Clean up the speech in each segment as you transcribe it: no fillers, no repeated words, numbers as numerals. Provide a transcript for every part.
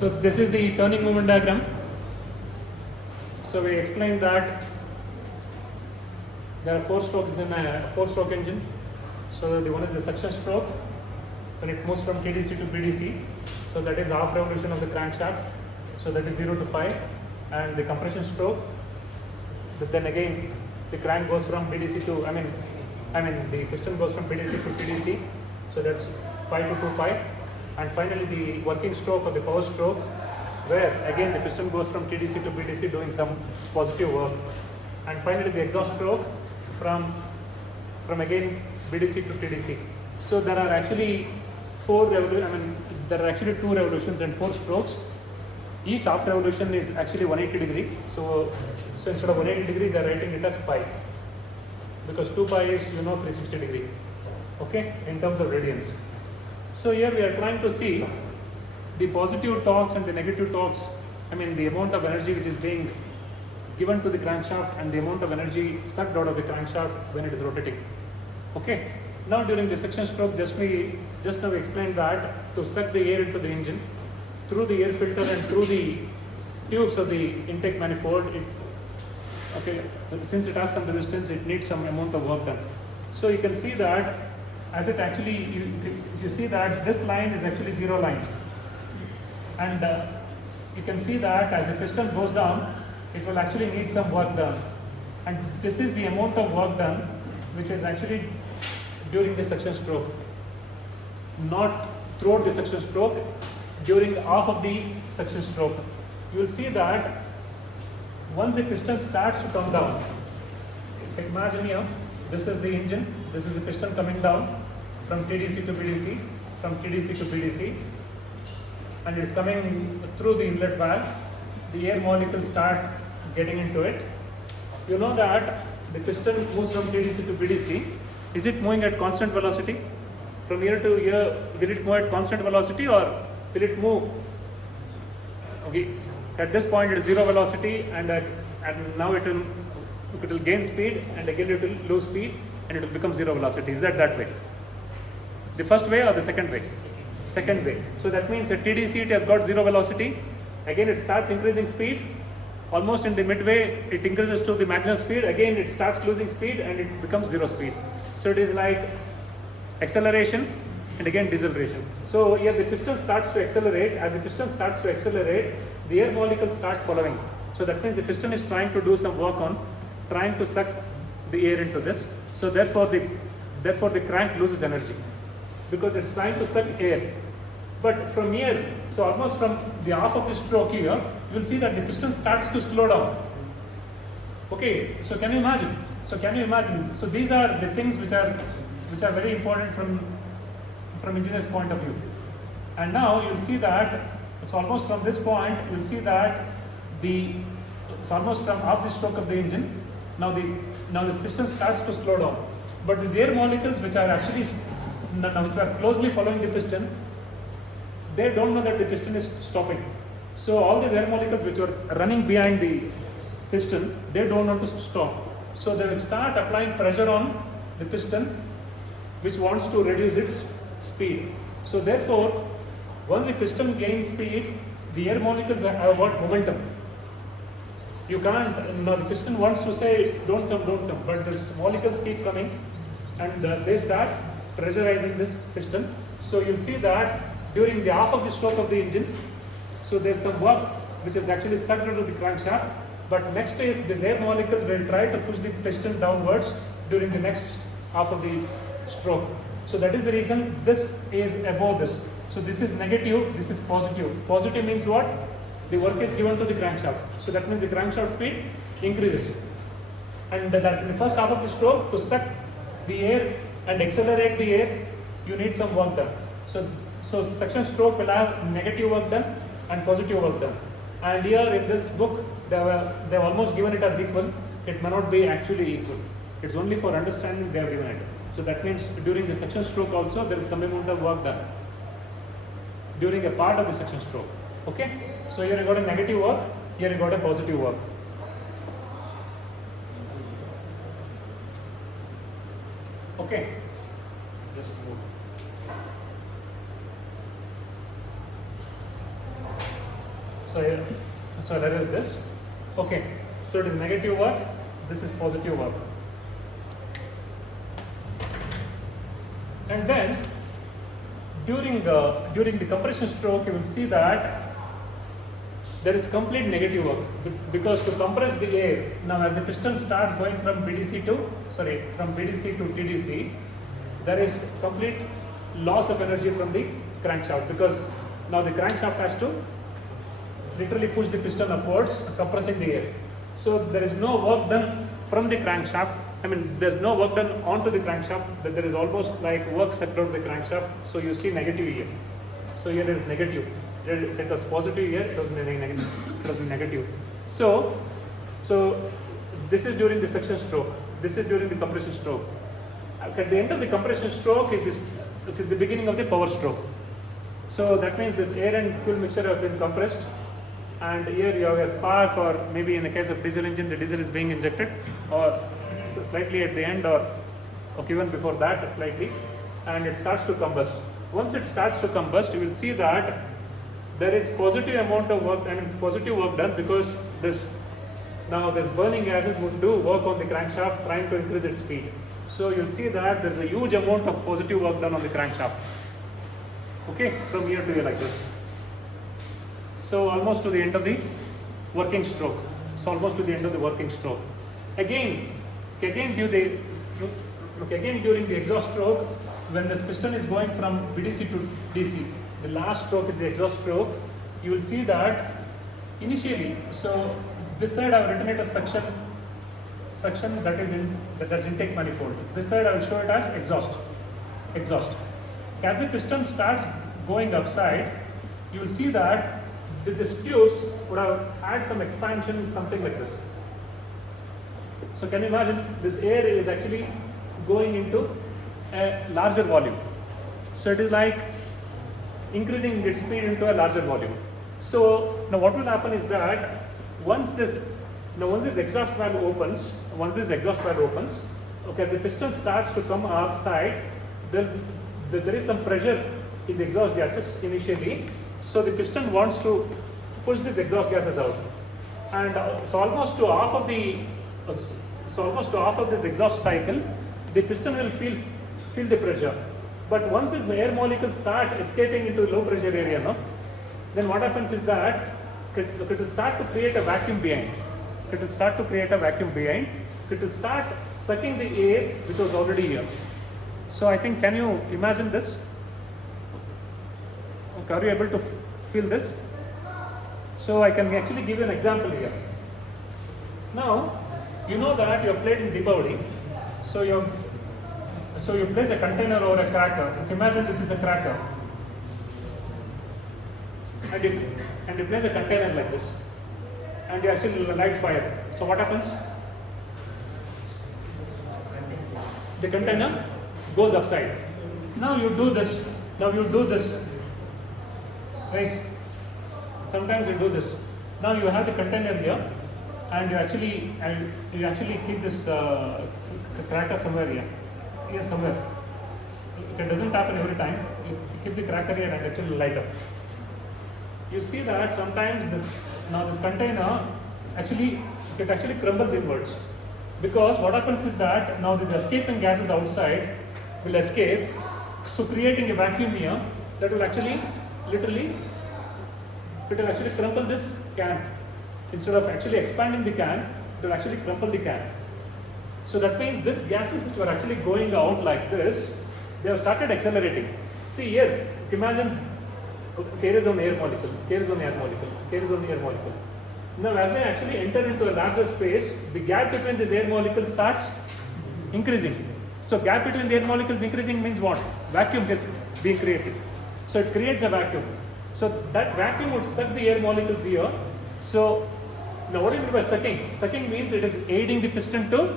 So this is the turning moment diagram. So we explained that there are 4 strokes in a 4-stroke engine. So the one is the suction stroke, when it moves from TDC to BDC. So that is half revolution of the crankshaft. So that is 0 to pi. And the compression stroke, but then again the crank goes from BDC to, I mean the piston goes from BDC to TDC. So that's pi to 2 pi. And finally the working stroke or the power stroke, where again the piston goes from TDC to BDC doing some positive work. And finally the exhaust stroke from again BDC to TDC. So there are actually 2 revolutions and 4 strokes. Each half revolution is actually 180 degree. So instead of 180 degree, they are writing it as pi, because 2 pi is 360 degree. Okay, in terms of radians. So here we are trying to see the positive torques and the negative torques. I mean the amount of energy which is being given to the crankshaft and the amount of energy sucked out of the crankshaft when it is rotating. Okay. Now during the suction stroke, just now we explained that to suck the air into the engine through the air filter and through the tubes of the intake manifold, since it has some resistance, it needs some amount of work done. So you can see that as it actually, you see that this line is actually 0 line. And you can see that as the piston goes down, it will actually need some work done. And this is the amount of work done which is actually during the suction stroke. Not throughout the suction stroke, during half of the suction stroke. You will see that once the piston starts to come down, imagine here, this is the engine, this is the piston coming down from TDC to BDC, from TDC to BDC, and it's coming through the inlet valve. The air molecules start getting into it. You know that the piston moves from TDC to BDC. Is it moving at constant velocity? From here to here, will it move at constant velocity or will it move? Okay, at this point it is 0 velocity, and now it will gain speed, and again it will lose speed, and it will become 0 velocity. Is that way? The first way or the second way? Second way. So that means at TDC it has got 0 velocity. Again it starts increasing speed. Almost in the midway it increases to the maximum speed. Again it starts losing speed and it becomes 0 speed. So it is like acceleration and again deceleration. So here the piston starts to accelerate. As the piston starts to accelerate, the air molecules start following. So that means the piston is trying to do some work on trying to suck the air into this. So therefore the crank loses energy because it's trying to suck air. But from here, so almost from the half of the stroke here, you will see that the piston starts to slow down. Okay, so can you imagine? So these are the things which are very important from engineer's point of view. And now you'll see that it's almost from this point, you'll see that it's almost from half the stroke of the engine. Now this piston starts to slow down. But these air molecules which are actually which are closely following the piston, they don't know that the piston is stopping. So all these air molecules which are running behind the piston, they don't want to stop. So they will start applying pressure on the piston, which wants to reduce its speed. So therefore, once the piston gains speed, the air molecules have what? Momentum. You can't, now the piston wants to say don't come, but these molecules keep coming and they start pressurizing this piston. So you'll see that during the half of the stroke of the engine, so there's some work which is actually sucked into the crankshaft, but next is this air molecules will try to push the piston downwards during the next half of the stroke. So that is the reason this is above this. So this is negative, this is positive. Positive means what? The work is given to the crankshaft. So that means the crankshaft speed increases. And that's in the first half of the stroke. To suck the air and accelerate the air, you need some work done. So suction stroke will have negative work done and positive work done. And here in this book, they have almost given it as equal. It may not be actually equal. It's only for understanding they have given it. So that means during the suction stroke also there is some amount of work done during a part of the suction stroke. Okay? So here you got a negative work, here you got a positive work. Okay? Just move. So here, so there is this. Okay, so it is negative work, this is positive work. And then during the compression stroke, you will see that there is complete negative work, because to compress the air, now as the piston starts going from BDC to TDC, there is complete loss of energy from the crankshaft, because now the crankshaft has to literally push the piston upwards, compressing the air. So there is no work done from the crankshaft. I mean, there's no work done onto the crankshaft, but there is almost like work set out the crankshaft. So you see negative here. So here is negative. It was positive here, it was negative. It was negative. So this is during the suction stroke. This is during the compression stroke. At the end of the compression stroke is the beginning of the power stroke. So that means this air and fuel mixture have been compressed, and here you have a spark, or maybe in the case of diesel engine, the diesel is being injected, or slightly at the end, or even before that slightly, and it starts to combust. Once it starts to combust, you will see that there is positive amount of work, positive work done, because this burning gases would do work on the crankshaft trying to increase its speed. So you'll see that there's a huge amount of positive work done on the crankshaft. Okay, from here to here like this. So almost to the end of the working stroke. Again during the exhaust stroke, when this piston is going from BDC to DC, the last stroke is the exhaust stroke. You will see that initially, so this side I have written it as suction that's intake manifold. This side I will show it as exhaust. As the piston starts going upside, you will see that this tubes would have had some expansion, something like this. So can you imagine, this air is actually going into a larger volume. So it is like increasing its speed into a larger volume. So now what will happen is that once this exhaust valve opens, okay, as the piston starts to come outside, there is some pressure in the exhaust gases initially. So the piston wants to push these exhaust gases out, and so almost to half of this exhaust cycle, the piston will feel the pressure. But once these air molecules start escaping into low pressure area, then what happens is that it will start to create a vacuum behind. It will start sucking the air which was already here. So I think, can you imagine this? Okay, are you able to feel this? So I can actually give you an example here. Now, you know that you have played in Deepavali. So you place a container over a cracker. You can imagine this is a cracker. And you place a container like this. And you actually light fire. So what happens? The container goes upside. Now you do this. Guys, sometimes you do this. Now you have the container here, and you actually keep this cracker somewhere here somewhere. It doesn't happen every time. You keep the cracker here and actually light up. You see that sometimes this container actually crumbles inwards, because what happens is that now these escaping gases outside will escape, so creating a vacuum here that will actually crumple this can. Instead of actually expanding the can, it will actually crumple the can. So that means these gases which were actually going out like this, they have started accelerating. See here, imagine here is an air molecule, here is an air molecule, here is an air molecule. Now as they actually enter into a larger space, the gap between these air molecules starts increasing. So gap between the air molecules increasing means what? Vacuum is being created. So it creates a vacuum. So that vacuum would suck the air molecules here. So now what do you mean by sucking? Sucking means it is aiding the piston to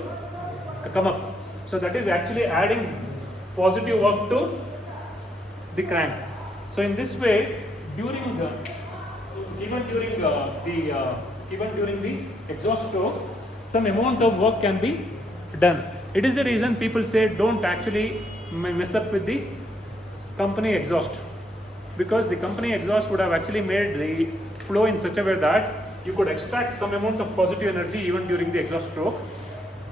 come up. So that is actually adding positive work to the crank. So in this way, even during the exhaust stroke, some amount of work can be done. It is the reason people say don't actually mess up with the company exhaust, because the company exhaust would have actually made the flow in such a way that you could extract some amount of positive energy even during the exhaust stroke.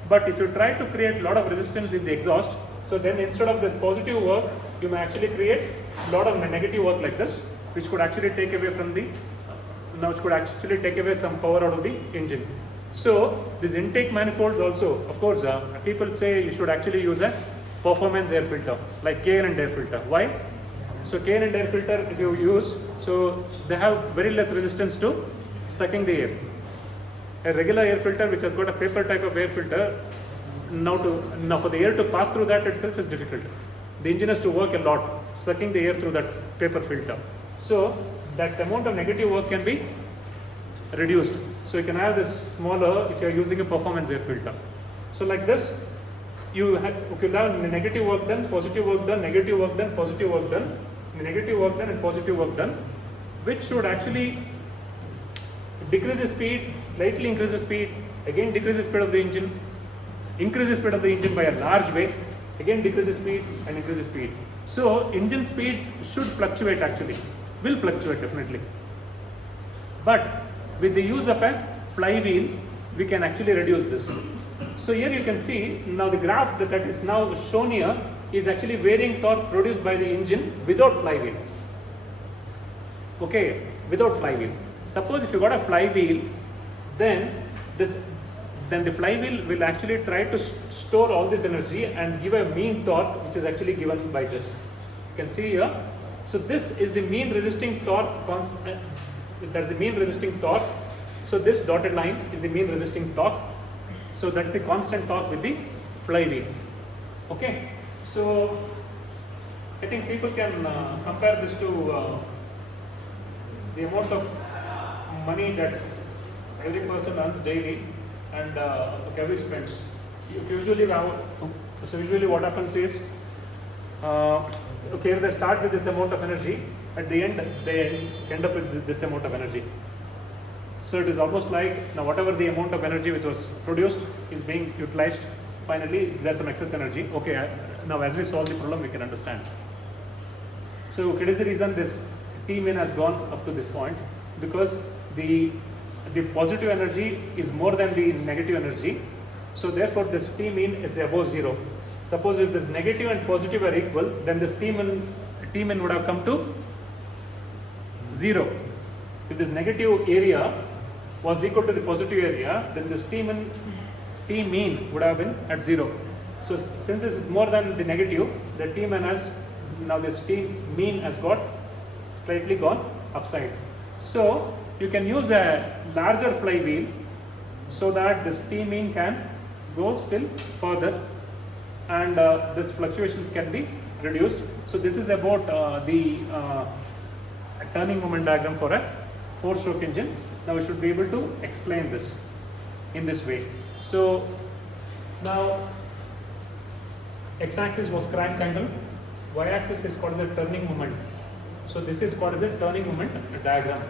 But if you try to create a lot of resistance in the exhaust, so then instead of this positive work, you may actually create a lot of negative work like this, which could actually take away from the, which could actually take away some power out of the engine. So these intake manifolds also, of course, people say you should actually use a performance air filter, like K&N air filter. Why? So K&N air filter, if you use, so they have very less resistance to sucking the air. A regular air filter which has got a paper type of air filter, now for the air to pass through that itself is difficult. The engine has to work a lot, sucking the air through that paper filter. So that amount of negative work can be reduced. So you can have this smaller if you are using a performance air filter. So like this, you have negative work done, positive work done, negative work done, positive work done, negative work done and positive work done, which should actually decrease the speed, slightly increase the speed, again decrease the speed of the engine, increase the speed of the engine by a large way, again decrease the speed and increase the speed. So engine speed should fluctuate actually, will fluctuate definitely. But with the use of a flywheel, we can actually reduce this. So here you can see, now the graph that is now shown here is actually varying torque produced by the engine without flywheel. Okay, without flywheel. Suppose if you got a flywheel, then the flywheel will actually try to store all this energy and give a mean torque, which is actually given by this. You can see here. So this is the mean resisting torque. That's the mean resisting torque. So this dotted line is the mean resisting torque. So that's the constant torque with the flywheel. Okay. So I think people can compare this to the amount of money that every person earns daily and every spends. Usually what happens is, okay, they start with this amount of energy, at the end they end up with this amount of energy. So it is almost like now whatever the amount of energy which was produced is being utilized, finally there's some excess energy. Okay, now as we solve the problem we can understand. So it is the reason this T min has gone up to this point, because the positive energy is more than the negative energy. So therefore this T min is above 0. Suppose if this negative and positive are equal, then this T min would have come to 0. If this negative area was equal to the positive area, then this T mean would have been at 0. So since this is more than the negative, the T min has, now this T mean has got slightly gone upside. So you can use a larger flywheel so that this T mean can go still further and this fluctuations can be reduced. So this is about the turning moment diagram for a 4-stroke engine. Now we should be able to explain this in this way. So now x-axis was crank angle, y-axis is called as a turning moment. So this is called as a turning moment diagram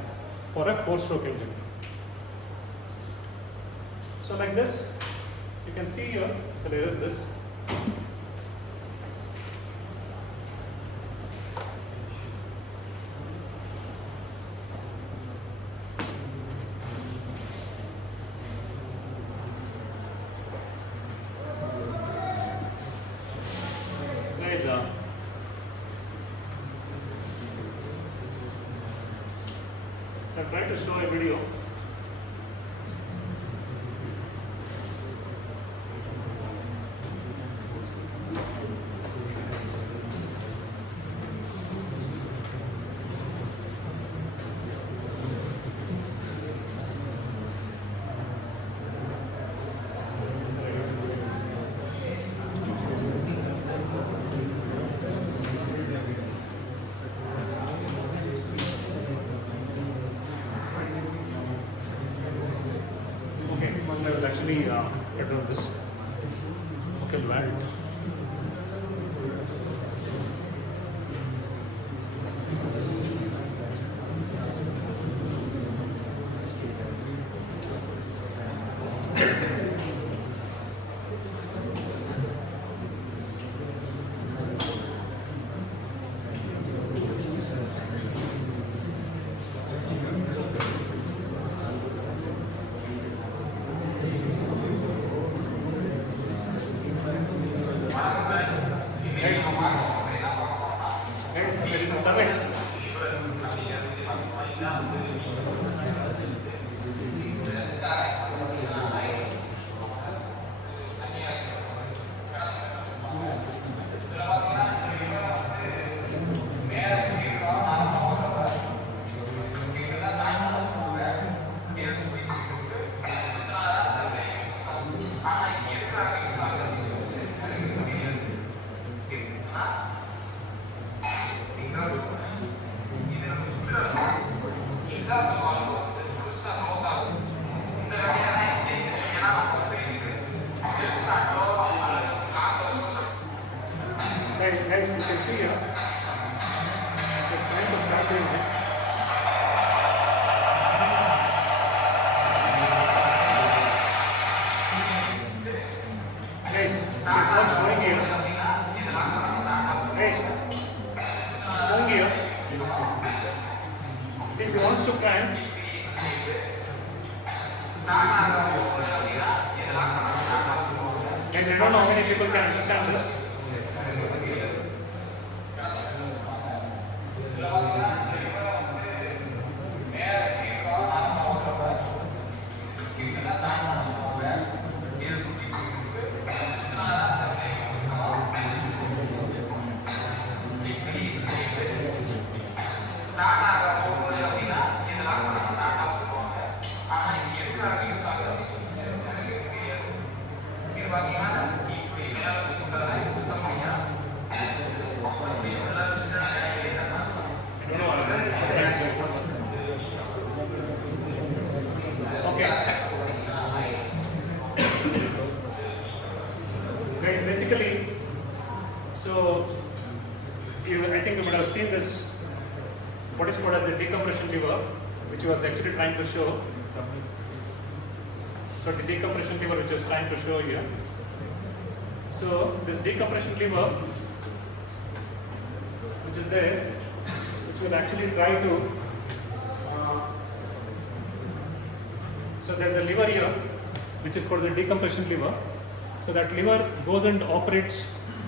for a 4-stroke engine. So like this, you can see here, so there is this. So I try to show a video. I will actually get on this. Okay, well. Guys, you can see here, just trying to start doing it. Guys, it's not showing here. Guys, showing here. See, if you want to crank, guys, I don't know how many people can understand this. Guys, basically, so I think you would have seen this, what is called as the decompression lever, which was actually trying to show. So the decompression lever which I was trying to show here. So this decompression lever, which is there, which will actually try to, so there's a lever here, which is called the decompression lever. So that lever goes and operates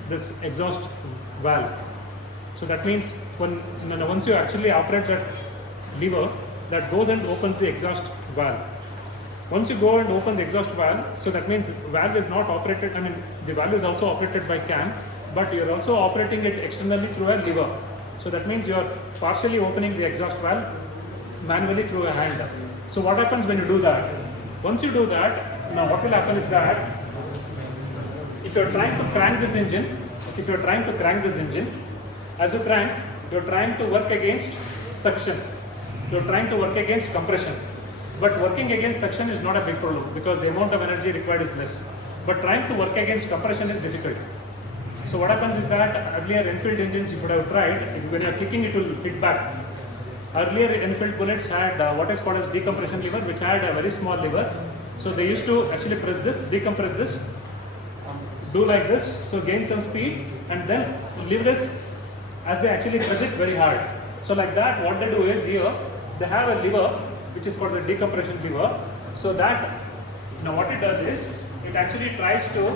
this exhaust valve. So that means once you actually operate that lever, that goes and opens the exhaust valve. Once you go and open the exhaust valve, so that means valve is not operated, the valve is also operated by cam, but you're also operating it externally through a lever. So that means you're partially opening the exhaust valve manually through a hand. So what happens when you do that? Once you do that, now what will happen is that if you're trying to crank this engine, as you crank, you're trying to work against suction. You're trying to work against compression. But working against suction is not a big problem because the amount of energy required is less. But trying to work against compression is difficult. So what happens is that earlier Enfield engines, you could have tried, when you're kicking it will hit back. Earlier Enfield bullets had what is called as decompression lever, which had a very small lever. So they used to actually press this, decompress this, do like this, so gain some speed and then leave this as they actually press it very hard. So like that, what they do is here, they have a lever which is called the decompression lever. So that, now what it does is, it actually tries to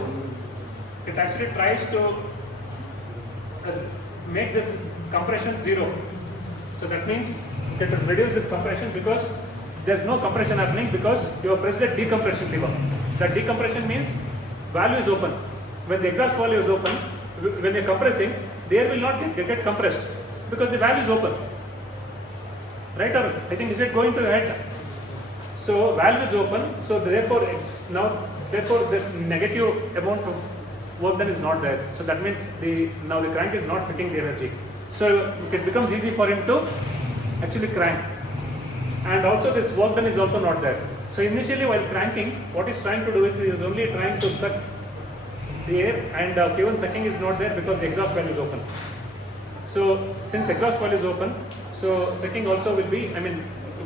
make this compression zero. So that means you can reduce this compression because there's no compression happening because you have pressed a decompression lever. That decompression means valve is open. When the exhaust valve is open, when you're compressing, the air will not get compressed because the valve is open. Right, or I think is it going to the head? So valve is open, so therefore this negative amount of work done is not there. So that means now the crank is not sucking the energy. So it becomes easy for him to actually crank. And also this work done is also not there. So initially while cranking, what he's trying to do is he is only trying to suck the air, and even sucking is not there because the exhaust valve is open. So since exhaust valve is open, so sucking also will be,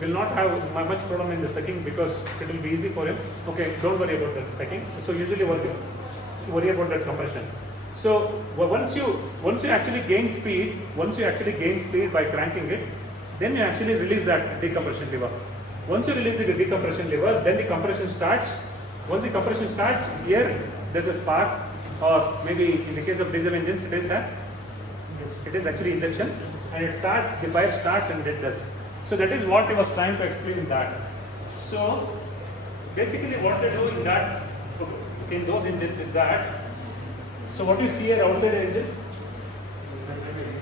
will not have much problem in the sucking because it will be easy for him. Okay, don't worry about that sucking. So usually worry about that compression. So once you actually gain speed, by cranking it, then you actually release that decompression lever. Once you release the decompression lever, then the compression starts. Once the compression starts, here there's a spark, or maybe in the case of diesel engines, it is actually injection, and it starts, the fire starts and it does. So that is what he was trying to explain in that. So basically what they do in those engines is that, so what you see here outside the engine,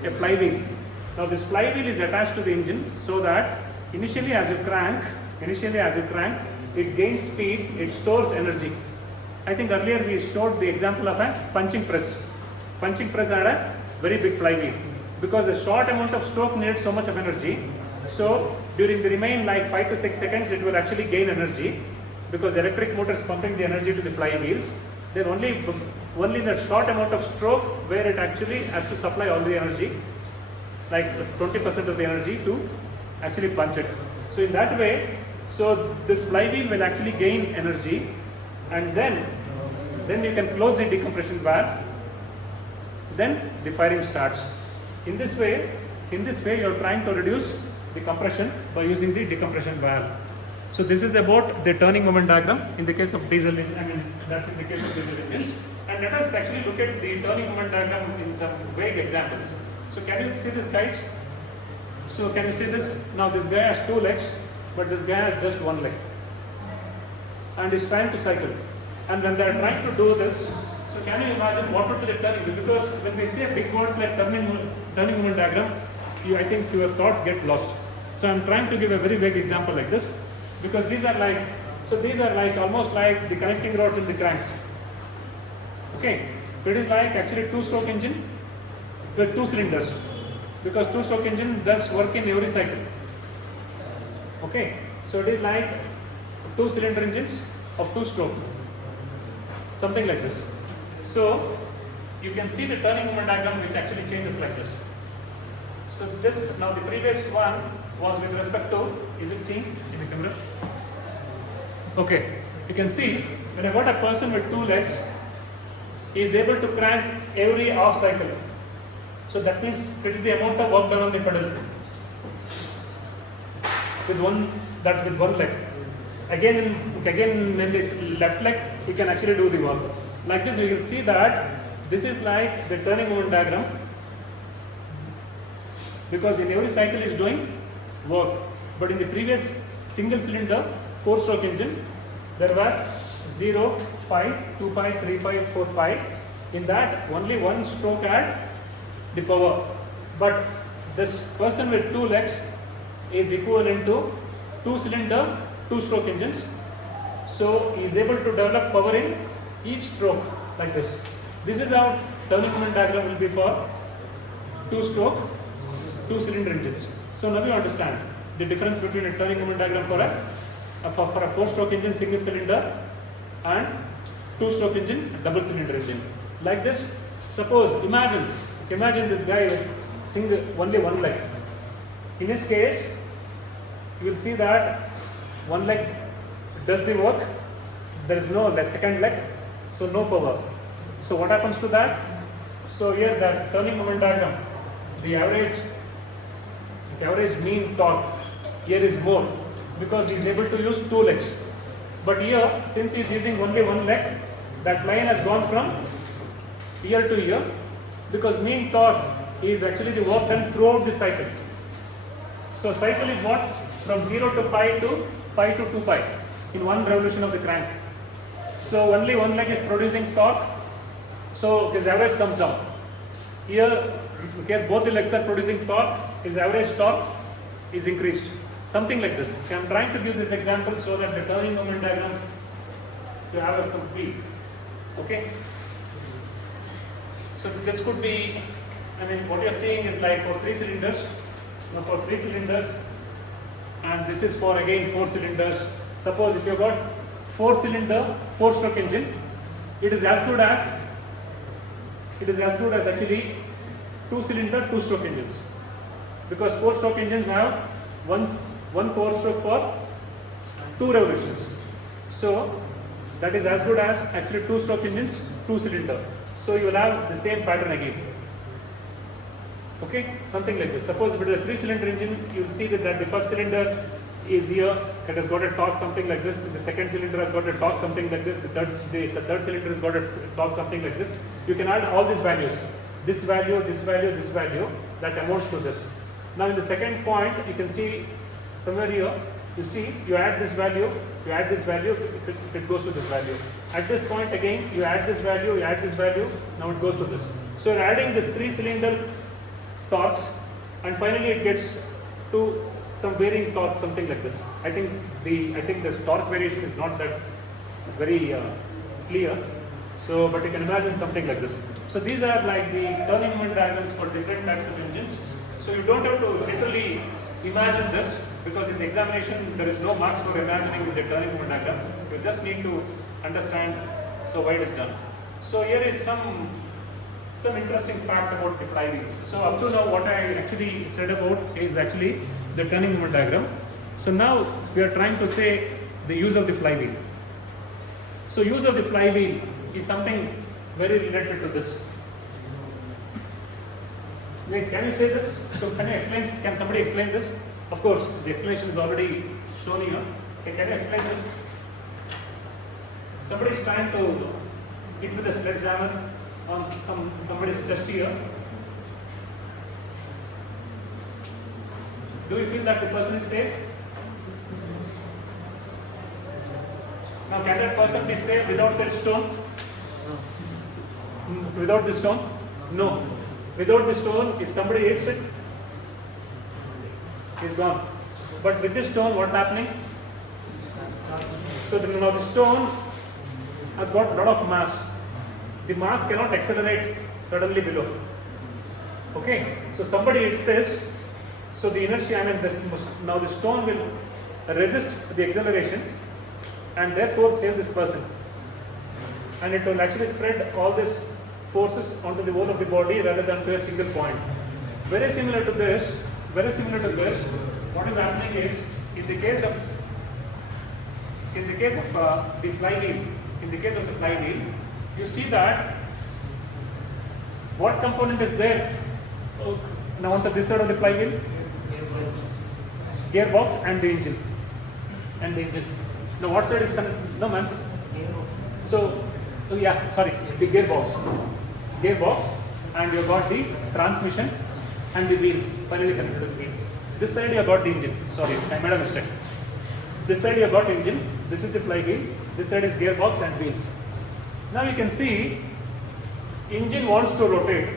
a flywheel. Now this flywheel is attached to the engine so that initially as you crank, it gains speed, it stores energy. I think earlier we showed the example of a punching press. Punching press had a very big flywheel because a short amount of stroke needed so much of energy. So during the remaining like 5 to 6 seconds, it will actually gain energy because the electric motor is pumping the energy to the flywheels. Then only that short amount of stroke where it actually has to supply all the energy, like 20% of the energy to actually punch it. So in that way, so this flywheel will actually gain energy, and then you can close the decompression valve. Then the firing starts. In this way, you are trying to reduce the compression by using the decompression valve. So this is about the turning moment diagram in the case of diesel. That's in the case of diesel engines. And let us actually look at the turning moment diagram in some vague examples. So can you see this, guys? So can you see this? Now this guy has 2 legs, but this guy has just 1 leg, and is trying to cycle. And when they are trying to do this, so can you imagine what would be the turning? Because when we say big words like turning moment diagram, I think your thoughts get lost. So I'm trying to give a very vague example like this, because these are like almost like the connecting rods in the cranks. Okay, it is like actually 2-stroke engine with 2 cylinders, because 2-stroke engine does work in every cycle. Okay, so it is like 2-cylinder engines of 2-stroke, something like this. So you can see the turning moment diagram which actually changes like this. So this, now the previous one was with respect to, is it seen in the camera? Okay, you can see when I got a person with 2 legs, he is able to crank every half cycle. So that means it is the amount of work done on the pedal. That's with 1 leg. Again in this left leg, you can actually do the work. Like this, we will see that this is like the turning moment diagram, because in every cycle is doing work. But in the previous single cylinder 4-stroke engine, there were 0, pi, 2 pi, 3 pi, 4 pi. In that, only 1 stroke had the power. But this person with 2 legs is equivalent to 2-cylinder 2-stroke engines. So he is able to develop power in each stroke like this. This is how turning moment diagram will be for 2-stroke 2-cylinder engines. So now you understand the difference between a turning moment diagram for a 4-stroke engine single cylinder and 2-stroke engine double cylinder engine. Like this, suppose imagine this guy with only 1 leg. In his case, you will see that 1 leg does the work, there is no second leg, so no power. So what happens to that? So here the turning moment diagram, the average mean torque here is more, because he is able to use 2 legs. But here, since he is using only 1 leg, that line has gone from here to here, because mean torque is actually the work done throughout the cycle. So cycle is what? From 0 to pi to 2 pi in 1 revolution of the crank. So only 1 leg is producing torque, so his average comes down. Here both the legs are producing torque, his average torque is increased. Something like this. I am trying to give this example so that the turning moment diagram to have some feel. Okay. So this could be, what you are seeing is like for 3 cylinders. Now for 3 cylinders, and this is for again 4 cylinders. Suppose if you got 4-cylinder 4-stroke engine, it is as good as actually 2-cylinder 2-stroke engines, because 4-stroke engines have one power stroke for 2 revolutions. So that is as good as actually 2-stroke engines 2-cylinder. So you will have the same pattern again. Okay, something like this. Suppose if it is a 3-cylinder engine, you will see that the first cylinder is here, it has got a torque something like this, the second cylinder has got a torque something like this, the third cylinder has got a torque something like this. You can add all these values, this value, this value, this value, that amounts to this. Now in the second point, you can see somewhere here, you see you add this value, it goes to this value. At this point again, you add this value, now it goes to this. So you're adding this 3-cylinder torques, and finally it gets to some varying torque, something like this. I think this torque variation is not that very clear. So, but you can imagine something like this. So these are like the turning moment diagrams for different types of engines. So you don't have to literally imagine this, because in the examination there is no marks for imagining with the turning moment diagram. You just need to understand why it is done. So here is some interesting fact about the flywheels. So up to now what I actually said about is actually the turning moment diagram. So now we are trying to say the use of the flywheel. So use of the flywheel is something very related to this. Guys, can you say this? So can somebody explain this? Of course, the explanation is already shown here. Okay, can you explain this? Somebody is trying to hit with a sledgehammer on somebody's chest here. Do you feel that the person is safe? Now, can that person be safe without that stone? Without the stone? No. Without the stone, if somebody hits it, it's gone. But with this stone, what's happening? So now the stone has got a lot of mass. The mass cannot accelerate suddenly below. Okay, so somebody hits this, so the inertia, now the stone will resist the acceleration and therefore save this person. And it will actually spread all these forces onto the whole of the body rather than to a single point. Very similar to this, what is happening is, in the case of the flywheel, you see that what component is there now on this side of the flywheel? Gearbox and the engine. Now what side is no ma'am? So the gearbox, and you got the transmission and the wheels, finally connected to the wheels. This side you got the engine. Sorry, I made a mistake. This side you got engine, this is the flywheel, this side is gearbox and wheels. Now you can see engine wants to rotate,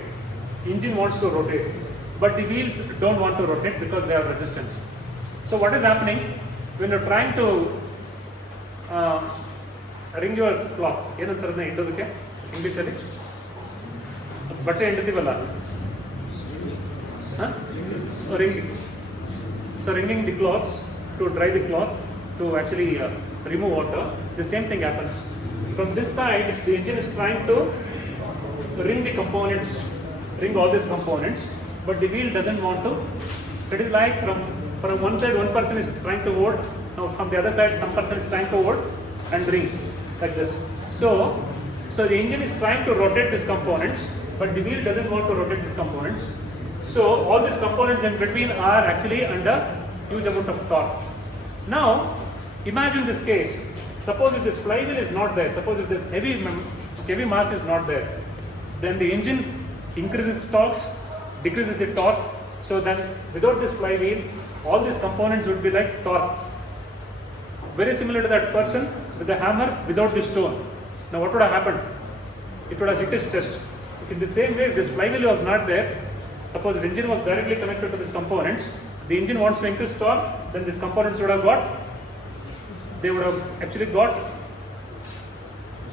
but the wheels don't want to rotate because they have resistance. So what is happening when you're trying to ring your clock? English ಅಲ್ಲಿ ಬಟ್ಟೆ ಹಿಂಡ್ತೀವಲ್ಲ, ringing. So ringing the cloths to dry the cloth, to actually remove water, the same thing happens. From this side, the engine is trying to ring all these components, but the wheel doesn't want to. It is like from one side, one person is trying to hold, now from the other side, some person is trying to hold and ring like this. So the engine is trying to rotate these components, but the wheel doesn't want to rotate these components. So all these components in between are actually under huge amount of torque. Now imagine this case. Suppose if this flywheel is not there, suppose if this heavy mass is not there, then the engine increases torque, decreases the torque. So then without this flywheel, all these components would be like torque. Very similar to that person with the hammer without the stone. Now what would have happened? It would have hit his chest. In the same way, if this flywheel was not there, suppose if engine was directly connected to these components, the engine wants to increase torque, then these components would have actually got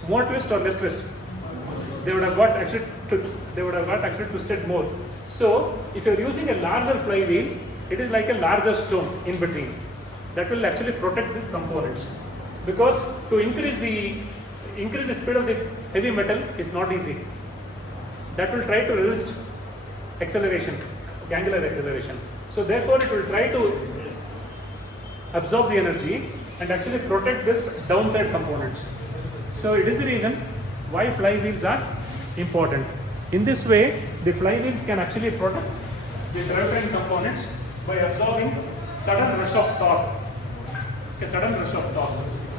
more twist or less twist. They would have got actually twisted more. So if you are using a larger flywheel, it is like a larger stone in between that will actually protect these components, because to increase the speed of the heavy metal is not easy. That will try to resist acceleration, angular acceleration. So therefore it will try to absorb the energy and actually protect this downside components. So it is the reason why flywheels are important. In this way, the flywheels can actually protect the drivetrain components by absorbing sudden rush of torque.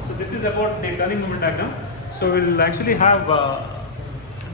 So this is about the turning moment diagram. So we'll actually have